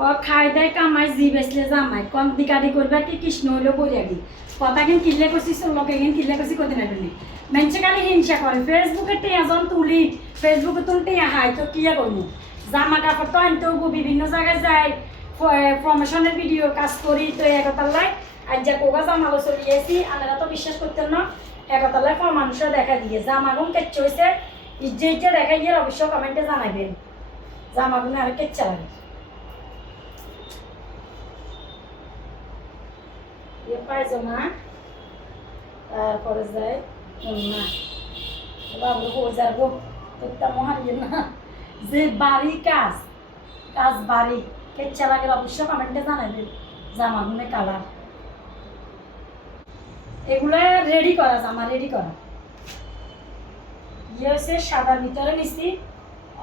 ও খাই দেয় কামাই জি বেসলে জামাই কম দিকাদি করবা কি কৃষ্ণ হইলো বইয়াগি কথা কিন কিল্লে করছি লোকে কিন কিল্লে করছি কদিন আগে মেনছে খালি হিংসা করে ফেসবুকে টেয়াজন তুলি ফেসবুকে তুলতে হাই তো কিয়া করবো জামা কাপড় তো আনতে বিভিন্ন জায়গায় যাই প্রমোশনের ভিডিও কাজ করি তো একতাল্লায় আর যা কোগা জামালো চলিয়েছি আনারা তো বিশ্বাস করতেন না একতাল্লায় মানুষরা দেখা দিয়ে জামাগুন কেচ্ছে হয়েছে ইজ্জেইটা দেখা গিয়ে অবশ্য কমেন্টে জানাবেন জামাগুনে আর কেচ্ছা লাগে পায়জামা তারপরে যায় না বাবু হয়ে যাবো একটা মহারিয়ে না যে বাড়ি কাজ কাজ বাড়ি কেচ্ছা লাগে অবশ্য কমেন্টে জানাবেন জামাগুনে কালার এগুলো রেডি করা জামা রেডি করা ইয়ে হচ্ছে সাদার ভিতরে নিচ্ছি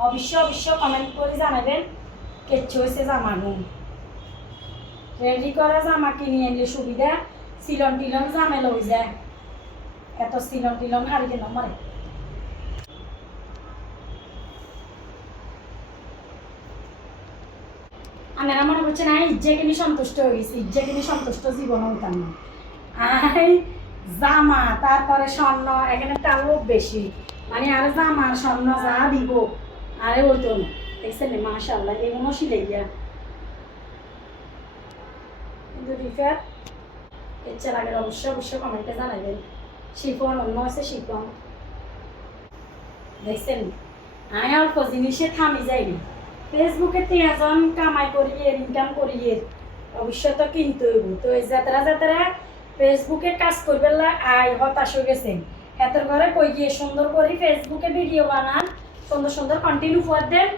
অবশ্য কমেন্ট করে জানাবেন কেচ্ছা হয়েছে জামাগুন রেডি করা জামা কিনে আনলে সুবিধা সিলন টিলন ঝামেলা হয়ে যায় এত সিলন টিলন হারিয়ে নম্বরে আনারা মনে করছে না ইজ্জা কিনে সন্তুষ্ট হয়ে গেছি ইজ্জা কিনে সন্তুষ্ট জীবন হইতাম না আই জামা তারপরে স্বর্ণ এখানে তার লোক বেশি মানে আর জামা স্বর্ণ যা দিব আরে ওই তো দেখছেন মাশাআল্লাহ এগুলো শিলে গিয়া কিন্তু রিফার ইচ্ছা লাগে অবশ্য কমেন্টে জানাবেন শিফন অন্য আছে শিফন দেখছেন আমি অল্প জিনিসে থামি যাইনি ফেসবুকে 3জন কামাই করিয়ে ইনকাম করিয়ে অবশ্য তো কিনতে হইব তো এই যাতারা ফেসবুকে কাজ করবে আয় হতাশ হয়ে গেছেন এতর ঘরে কই গিয়ে সুন্দর করে ফেসবুকে ভিডিও বানান সুন্দর কন্টিনিউ করে দেন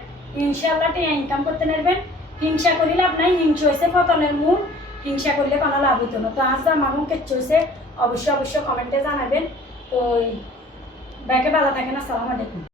ইনশাআল্লাহ ইনকাম করতে পারবেন হিংসা করি লাভ নাই হিংসা হয়েছে পতনের মূল হিংসা করলে কোনো লাভ হতো না তো আজ আমার কেচ্ছ হয়েছে অবশ্য কমেন্টে জানাবেন তো ব্যাকে ভালো থাকেন আসসালামু আলাইকুম।